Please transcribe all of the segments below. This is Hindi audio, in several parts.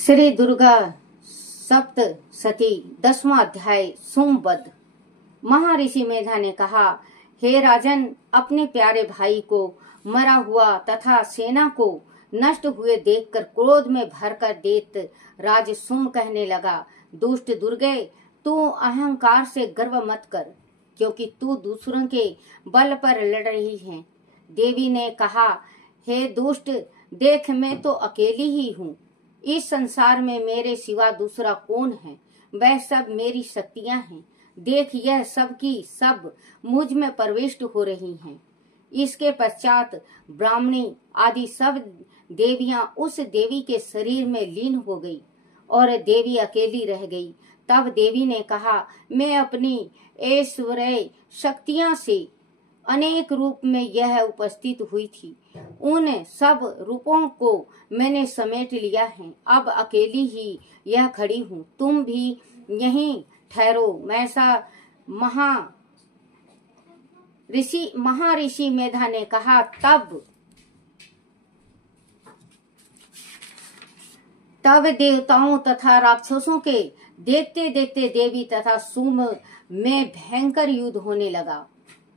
श्री दुर्गा सप्तशती 10वां अध्याय सोमवध। महर्षि मेधा ने कहा, हे राजन, अपने प्यारे भाई को मरा हुआ तथा सेना को नष्ट हुए देखकर क्रोध में भरकर देत राज सुम कहने लगा, दुष्ट दुर्गे, तू अहंकार से गर्व मत कर, क्योंकि तू दूसरों के बल पर लड़ रही है। देवी ने कहा, हे दुष्ट, देख, मैं तो अकेली ही हूँ। इस संसार में मेरे सिवा दूसरा कौन है? वह सब मेरी शक्तियां हैं। देख, यह सब की सब मुझ में प्रविष्ट हो रही हैं। इसके पश्चात ब्राह्मणी आदि सब देवियां उस देवी के शरीर में लीन हो गई और देवी अकेली रह गई। तब देवी ने कहा, मैं अपनी ऐश्वर्य शक्तियां से अनेक रूप में यह उपस्थित हुई थी। उन सब रूपों को मैंने समेट लिया है। अब अकेली ही यह खड़ी हूँ। तुम भी यहीं ठहरो। ऐसा महर्षि मेधा ने कहा। तब देवताओं तथा राक्षसों के देखते देखते देवी तथा सुम में भयंकर युद्ध होने लगा।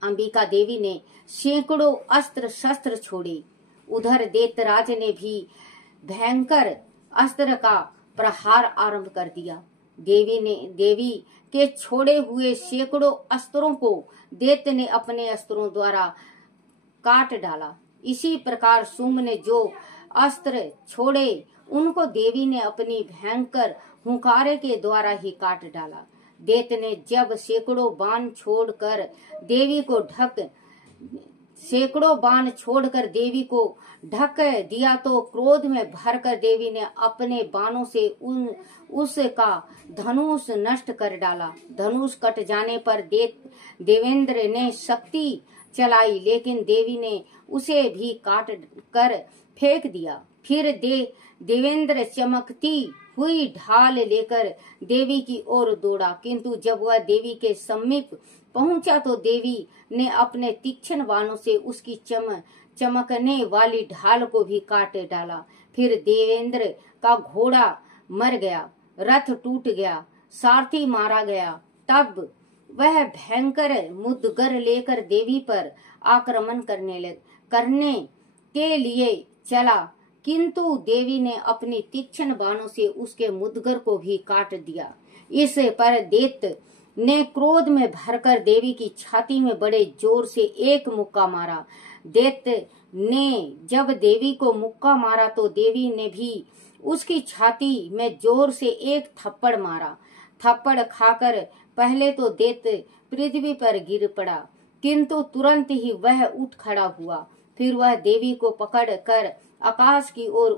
अंबिका देवी ने सैकड़ों अस्त्र शस्त्र छोड़े। उधर दैत्यराज ने भी भयंकर अस्त्र का प्रहार आरंभ कर दिया। देवी के छोड़े हुए सैकड़ों अस्त्रों को दैत्य ने अपने अस्त्रों द्वारा काट डाला। इसी प्रकार सुम ने जो अस्त्र छोड़े उनको देवी ने अपनी भयंकर हुंकारे के द्वारा ही काट डाला। दैत्य ने जब सैकड़ों बाण छोड़कर देवी को ढक दिया तो क्रोध में भरकर देवी ने अपने बाणों से उसका धनुष नष्ट कर डाला। धनुष कट जाने पर देवेंद्र ने शक्ति चलाई, लेकिन देवी ने उसे भी काट कर फेंक दिया। फिर देवेंद्र चमकती हुई ढाल लेकर देवी की ओर दौड़ा, किंतु जब वह देवी के समीप पहुंचा तो देवी ने अपने तीक्ष्ण बाणों से उसकी चमकने वाली ढाल को भी काट डाला। फिर देवेंद्र का घोड़ा मर गया, रथ टूट गया, सारथी मारा गया। तब वह भयंकर मुद्गर लेकर देवी पर आक्रमण करने के लिए चला, किंतु देवी ने अपनी तीक्ष्ण बाणों से उसके मुद्गर को भी काट दिया। इस पर दैत्य ने क्रोध में भरकर देवी की छाती में बड़े जोर से एक मुक्का मारा। दैत्य ने जब देवी को मुक्का मारा तो देवी ने भी उसकी छाती में जोर से एक थप्पड़ मारा। थप्पड़ खाकर पहले तो दैत्य पृथ्वी पर गिर पड़ा, किंतु तुरंत ही वह उठ खड़ा हुआ। फिर वह देवी को पकड़ कर आकाश की ओर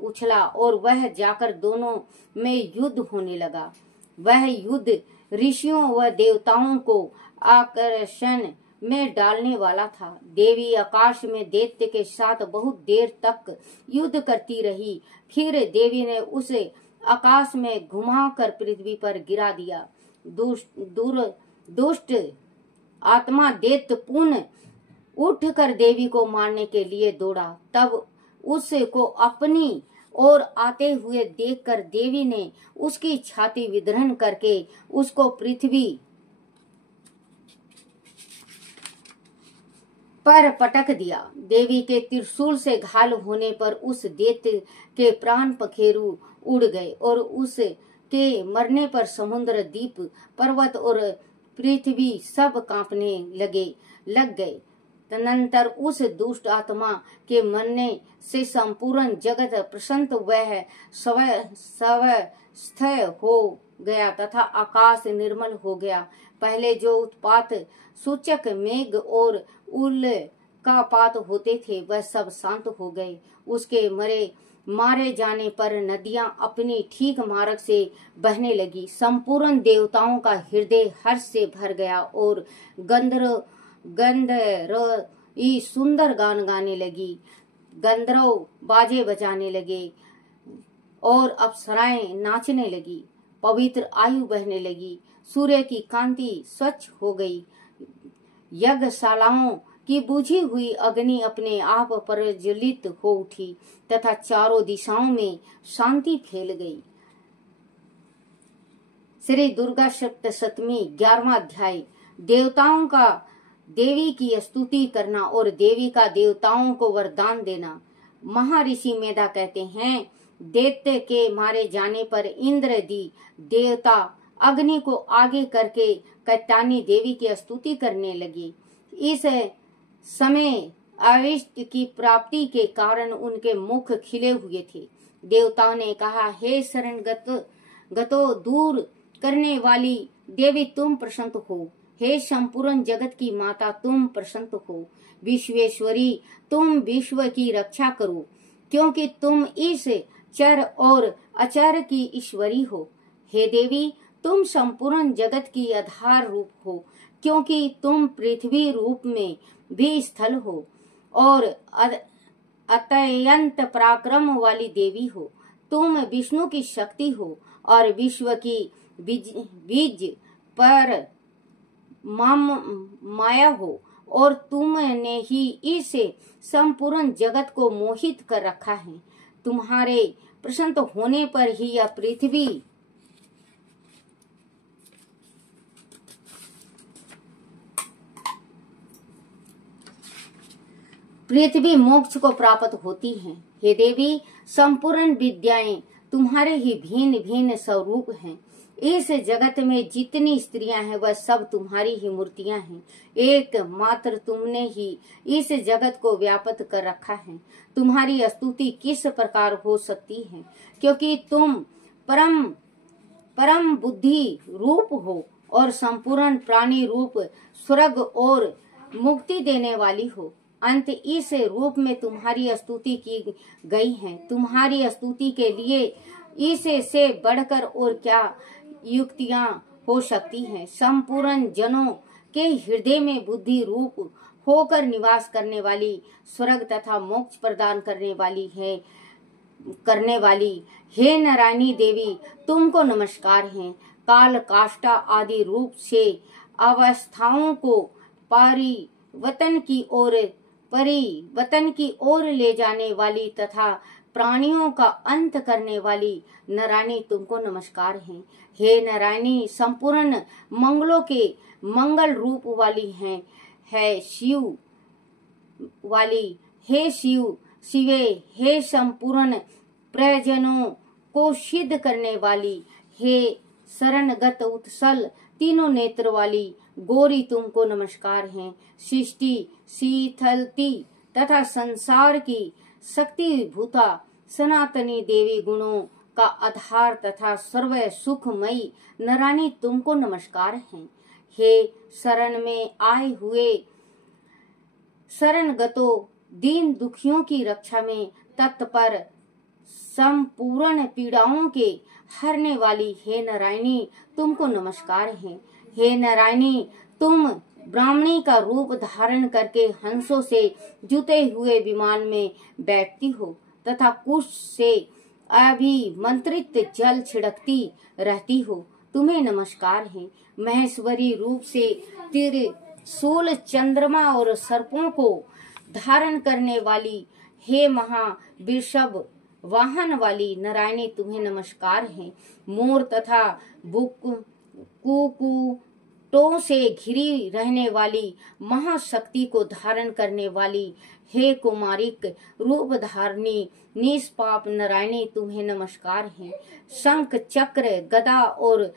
उछला और वह जाकर दोनों में युद्ध होने लगा। वह युद्ध ऋषियों व देवताओं को आकर्षण में डालने वाला था। देवी आकाश में दैत्य के साथ बहुत देर तक युद्ध करती रही। फिर देवी ने उसे आकाश में घुमाकर पृथ्वी पर गिरा दिया। दुष्ट आत्मा दैत्य पुनः उठकर देवी को मारने के लिए दौड़ा। तब उसको अपनी ओर आते हुए देखकर देवी ने उसकी छाती विदीर्ण करके उसको पृथ्वी पर पटक दिया। देवी के त्रिशूल से घायल होने पर उस दैत्य के प्राण पखेरु उड़ गए और उसके मरने पर समुद्र, द्वीप, पर्वत और पृथ्वी सब कांपने लग गए। तदनंतर उस दुष्ट आत्मा के मरने से संपूर्ण जगत प्रशांत वह स्वस्थ हो गया तथा आकाश निर्मल हो गया। पहले जो उत्पात सूचक मेघ और उल्कापात होते थे वह सब शांत हो गए। उसके मारे जाने पर नदियां अपनी ठीक मार्ग से बहने लगी। संपूर्ण देवताओं का हृदय हर्ष से भर गया और गंधर्व सुंदर गान गाने लगी। गंधर्व बाजे बजाने लगे और अप्सराएं नाचने लगी। पवित्र आयु बहने लगी। सूर्य की कांति स्वच्छ हो गई। यज्ञशालाओं कि बुझी हुई अग्नि अपने आप प्रज्वलित हो उठी तथा चारों दिशाओं में शांति फैल गई। श्री दुर्गा सप्तशती 11वां अध्याय। देवताओं का देवी की स्तुति करना और देवी का देवताओं को वरदान देना। महर्षि मेधा कहते हैं, दैत्य के मारे जाने पर इंद्रदी देवता अग्नि को आगे करके कैत्यायनी देवी की स्तुति करने लगी। इस समय अविष्ट की प्राप्ति के कारण उनके मुख खिले हुए थे। देवताओं ने कहा, हे शरण गतो दूर करने वाली देवी तुम प्रसन्न हो। हे संपूर्ण जगत की माता तुम प्रसन्न हो। विश्वेश्वरी तुम विश्व की रक्षा करो, क्योंकि तुम इस चर और अचर की ईश्वरी हो। हे देवी तुम संपूर्ण जगत की आधार रूप हो, क्योंकि तुम पृथ्वी रूप में भी स्थल हो और अत्यंत पराक्रम वाली देवी हो। तुम विष्णु की शक्ति हो और विश्व की बीज पर माया हो, और तुमने ही इस संपूर्ण जगत को मोहित कर रखा है। तुम्हारे प्रसन्न होने पर ही यह पृथ्वी मोक्ष को प्राप्त होती है। हे देवी संपूर्ण विद्याएं तुम्हारे ही भिन्न भिन्न स्वरूप हैं। इस जगत में जितनी स्त्रियां हैं वह सब तुम्हारी ही मूर्तियां हैं। एक मात्र तुमने ही इस जगत को व्याप्त कर रखा है। तुम्हारी स्तुति किस प्रकार हो सकती है, क्योंकि तुम परम बुद्धि रूप हो और संपूर्ण प्राणी रूप स्वर्ग और मुक्ति देने वाली हो। अंत इस रूप में तुम्हारी स्तुति की गई है। तुम्हारी स्तुति के लिए इससे बढ़कर और क्या युक्तियां हो सकती हैं। संपूर्ण जनों के हृदय में बुद्धि रूप होकर निवास करने वाली, स्वर्ग तथा मोक्ष प्रदान करने वाली हे नारायणी देवी तुमको नमस्कार है। काल काष्ठा आदि रूप से अवस्थाओं को परिवर्तन की ओर ले जाने वाली तथा प्राणियों का अंत करने वाली नारायणी तुमको नमस्कार है। हे नारायणी संपूर्ण मंगलों के मंगल रूप वाली है शिव वाली। हे शिवे हे संपूर्ण प्रयोजनों को सिद्ध करने वाली। हे शरणगत उत्सल तीनों नेत्र वाली गौरी तुमको नमस्कार है। सृष्टि शीतलती तथा संसार की शक्ति भूता सनातनी देवी गुणों का आधार तथा सर्व सुखमयी नारायणी तुमको नमस्कार है। हे शरण में आए हुए शरणगतो दीन दुखियों की रक्षा में तत्पर संपूर्ण पीड़ाओं के हरने वाली हे नारायणी तुमको नमस्कार है। हे नारायणी तुम ब्राह्मणी का रूप धारण करके हंसों से जुते हुए विमान में बैठती हो तथा कुश से अभिमंत्रित जल छिड़कती रहती हो। तुम्हें नमस्कार है। महेश्वरी रूप से त्रिशूल चंद्रमा और सर्पों को धारण करने वाली हे महावृषभ वाहन वाली नारायणी तुम्हें नमस्कार है। मोर तथा कुकुटों से घिरी रहने वाली महाशक्ति को धारण करने वाली हे कुमारिक रूप धारणी निष्पाप नारायणी तुम्हें नमस्कार है। शंख चक्र गदा और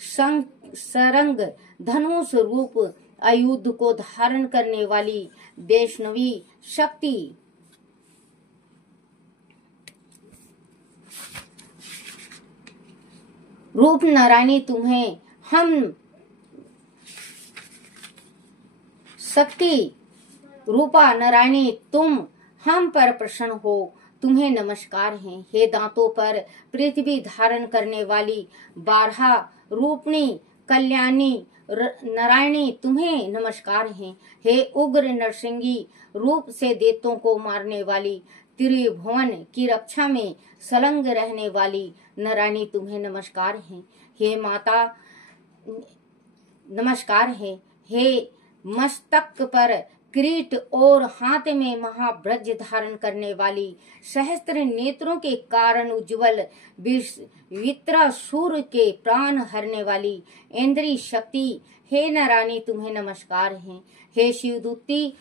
सरंग धनुष रूप आयुध को धारण करने वाली वैष्णवी शक्ति रूप नारायणी तुम्हें हम शक्ति रूपा नारायणी तुम हम पर प्रसन्न हो। तुम्हें नमस्कार है। हे दांतों पर पृथ्वी धारण करने वाली बारहा रूपणी कल्याणी नारायणी तुम्हें नमस्कार है। हे उग्र नरसिंगी रूप से दैत्यों को मारने वाली त्रिभुवन की रक्षा में संलग्न रहने वाली नारायणी तुम्हें नमस्कार है। हे माता नमस्कार है। हे मस्तक पर किरीट और हाथ में महाब्रज धारण करने वाली, सहस्त्र नेत्रों के कारण उज्ज्वल, वित्रासुर के प्राण हरने वाली, इंद्रिय शक्ति, हे नारायणी तुम्हें नमस्कार है। हे शिवदूती,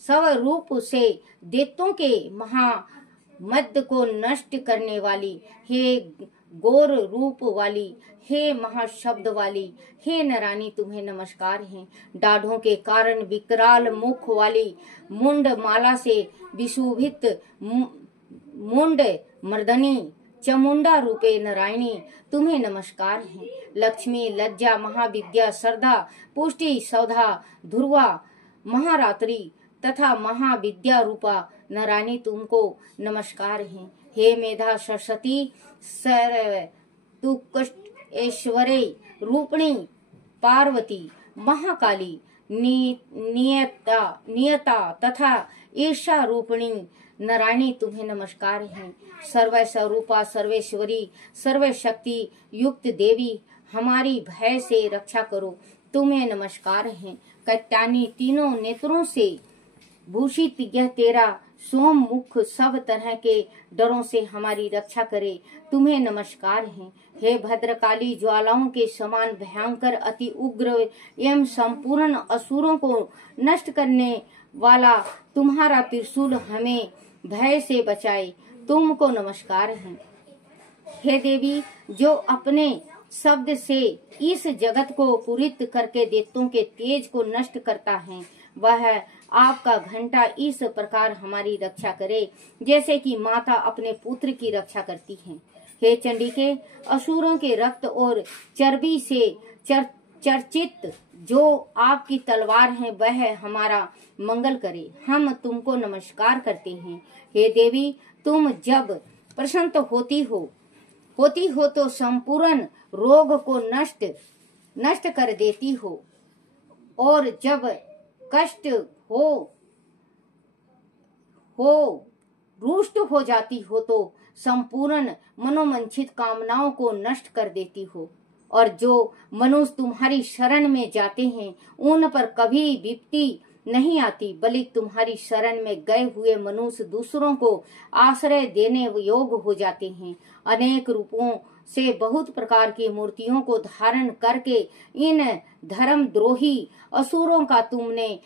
सव रूप से दैत्यों के महामद को नष्ट करने वाली, हे गौर रूप वाली, हे महाशब्द वाली, हे नारायणी तुम्हें नमस्कार है। डाढ़ों के कारण विकराल मुख वाली, मुंड माला से विशोभित मुंड मर्दनी, चामुंडा रूपे नारायणी तुम्हें नमस्कार है। लक्ष्मी, लज्जा, महाविद्या, श्रद्धा, पुष्टि, सौधा, ध्रुवा, महारात्रि तथा महाविद्या रूपा नारायणी तुमको नमस्कार है। हे मेधा, सरस्वती, ऐश्वर्य रूपिणी, पार्वती, महाकाली, नियता तथा ईर्षा रूपिणी नारायणी तुम्हें नमस्कार है। सर्व स्वरूपा, सर्वेश्वरी, सर्वशक्ति युक्त देवी, हमारी भय से रक्षा करो तुम्हें नमस्कार है। कट्यानी, तीनों नेत्रों से भूषित यह तेरा सोम मुख सब तरह के डरों से हमारी रक्षा करे तुम्हें नमस्कार है। हे भद्रकाली, ज्वालाओं के समान भयंकर, अति उग्र एवं संपूर्ण असुरों को नष्ट करने वाला तुम्हारा त्रिशूल हमें भय से बचाए तुमको नमस्कार है। हे देवी, जो अपने शब्द से इस जगत को पूरित करके दैत्यों के तेज को नष्ट करता है, वह आपका घंटा इस प्रकार हमारी रक्षा करे जैसे कि माता अपने पुत्र की रक्षा करती है। हे चंडिके, असुरों के रक्त और चर्बी से चर्चित जो आपकी तलवार है वह हमारा मंगल करे, हम तुमको नमस्कार करते हैं। हे देवी, तुम जब प्रसन्न होती हो तो संपूर्ण रोग को नष्ट कर देती हो, और जब कष्ट हो रुष्ट हो जाती हो तो संपूर्ण मनोमंचित कामनाओं को नष्ट कर देती हो, और जो मनुष्य तुम्हारी शरण में जाते हैं उन पर कभी विपत्ति नहीं आती, बल्कि तुम्हारी शरण में गए हुए मनुष्य दूसरों को आश्रय देने योग्य हो जाते हैं। अनेक रूपों से बहुत प्रकार की मूर्तियों को धारण करके इन धर्मद्रोही असुरों का तुमने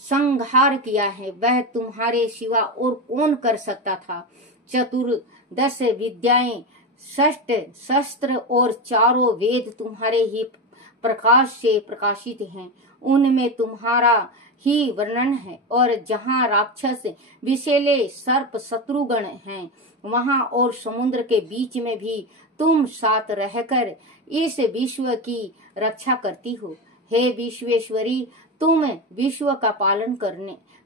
संहार किया है, वह तुम्हारे सिवा और कौन कर सकता था। चतुर्दश विद्याएं, षष्ठ शस्त्र और चारों वेद तुम्हारे ही प्रकाश से प्रकाशित हैं, उनमें तुम्हारा ही वर्णन है, और जहाँ राक्षस विषैले सर्प शत्रुगण हैं वहाँ और समुद्र के बीच में भी तुम साथ रहकर इस विश्व की रक्षा करती हो। हे विश्वेश्वरी, तुम विश्व का पालन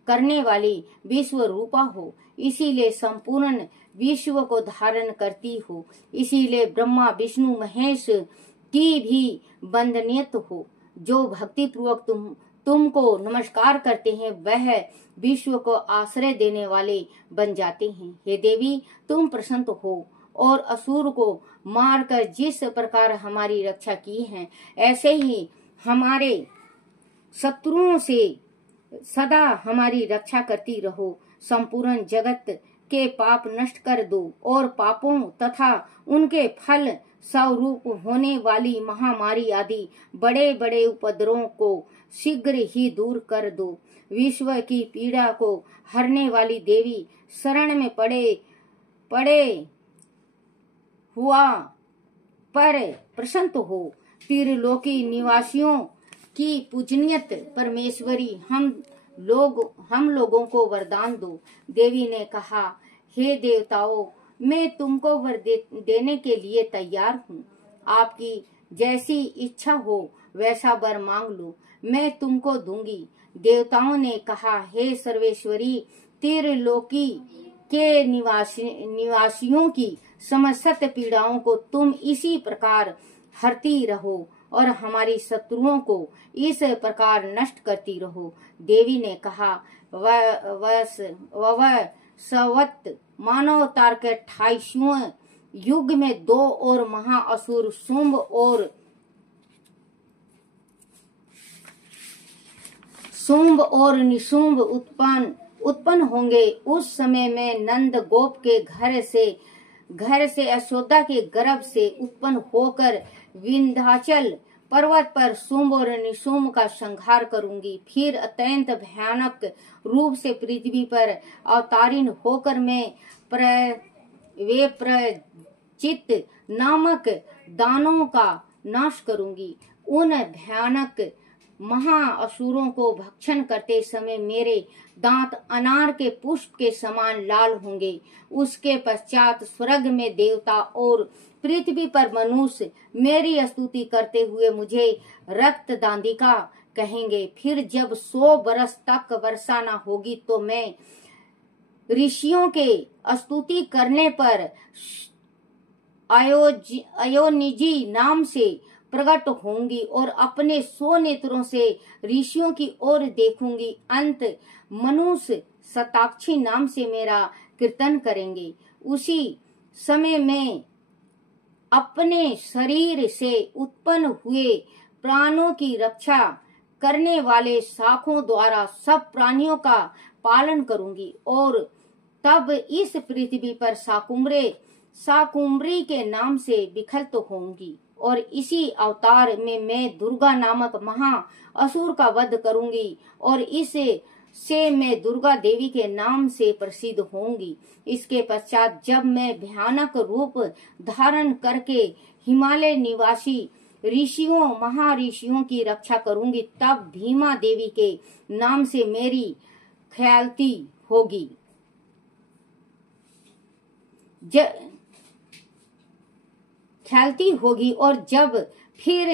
करने वाली विश्व रूपा हो, इसीलिए संपूर्ण विश्व को धारण करती हो, इसीलिए ब्रह्मा विष्णु महेश की भी वंदनीय हो। जो भक्ति पूर्वक तुमको नमस्कार करते हैं वह विश्व को आश्रय देने वाले बन जाते हैं। हे देवी, तुम प्रसन्न हो और असुर को मारकर जिस प्रकार हमारी रक्षा की है, ऐसे ही हमारे शत्रुओं से सदा हमारी रक्षा करती रहो। संपूर्ण जगत के पाप नष्ट कर दो और पापों तथा उनके फल स्वरूप होने वाली महामारी आदि बड़े बड़े उपद्रवों को शीघ्र ही दूर कर दो। विश्व की पीड़ा को हरने वाली देवी, शरण में पड़े हुआ पर प्रसन्न हो। त्रिलोकी निवासियों की पूजनीयत परमेश्वरी, हम लोगों को वरदान दो। देवी ने कहा, हे देवताओं, मैं तुमको वर देने के लिए तैयार हूँ। आपकी जैसी इच्छा हो वैसा वर मांग लो, मैं तुमको दूंगी। देवताओं ने कहा, हे सर्वेश्वरी, त्रिलोकी के निवासियों की समस्त पीड़ाओं को तुम इसी प्रकार हरती रहो और हमारी शत्रुओं को इस प्रकार नष्ट करती रहो। देवी ने कहा, सवत मानवतार के 28वें युग में 2 और महाअसुर शुंभ और शुंभ और निशुंभ उत्पन्न होंगे। उस समय में नंद गोप के घर से यशोदा के गर्भ से उत्पन्न होकर विंध्याचल पर्वत पर शुंभ और निशुंभ का संहार करूंगी। फिर अत्यंत भयानक रूप से पृथ्वी पर अवतारिण होकर मैं प्रचित नामक दानों का नाश करूंगी। उन भयानक महाअसुरों को भक्षण करते समय मेरे दांत अनार के पुष्प के समान लाल होंगे। उसके पश्चात स्वर्ग में देवता और पृथ्वी पर मनुष्य मेरी स्तुति करते हुए मुझे रक्त दांडिका कहेंगे। फिर जब 100 वर्ष तक वर्षा न होगी तो मैं ऋषियों के स्तुति करने पर अयोनिजी नाम से प्रकट होंगी और अपने 100 नेत्रों से ऋषियों की ओर देखूंगी। अंत मनुष्य शताक्षी नाम से मेरा कीर्तन करेंगे। उसी समय मैं अपने शरीर से उत्पन्न हुए प्राणों की रक्षा करने वाले शाखों द्वारा सब प्राणियों का पालन करूंगी और तब इस पृथ्वी पर शाकुम्भरी के नाम से विख्यात होंगी। और इसी अवतार में मैं दुर्गा नामक महा असुर का वध करूंगी और इससे मैं दुर्गा देवी के नाम से प्रसिद्ध होंगी। इसके पश्चात जब मैं भयानक रूप धारण करके हिमालय निवासी ऋषियों महर्षियों की रक्षा करूंगी, तब भीमा देवी के नाम से मेरी ख्याति होगी। और जब फिर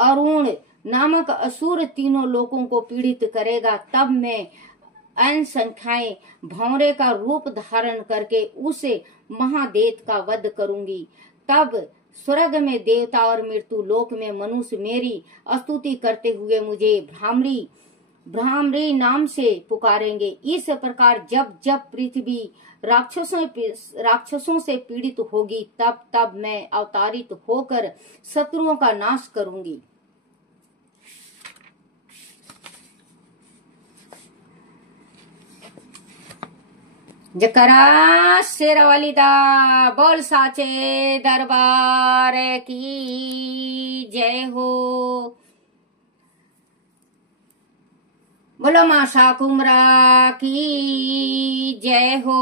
अरुण नामक असुर तीनों लोगों को पीड़ित करेगा, तब मैं अनसंख्याय भौरे का रूप धारण करके उसे महादेव का वध करूंगी। तब स्वर्ग में देवता और मृत्यु लोक में मनुष्य मेरी स्तुति करते हुए मुझे भ्रामरी नाम से पुकारेंगे। इस प्रकार जब जब पृथ्वी राक्षसों से पीड़ित होगी, तब तब मैं अवतारित होकर शत्रुओं का नाश करूंगी। जकरा शेरावाली दा बोल साचे दरबार की जय हो। बोलो मां शाकुम्भरा की जय हो।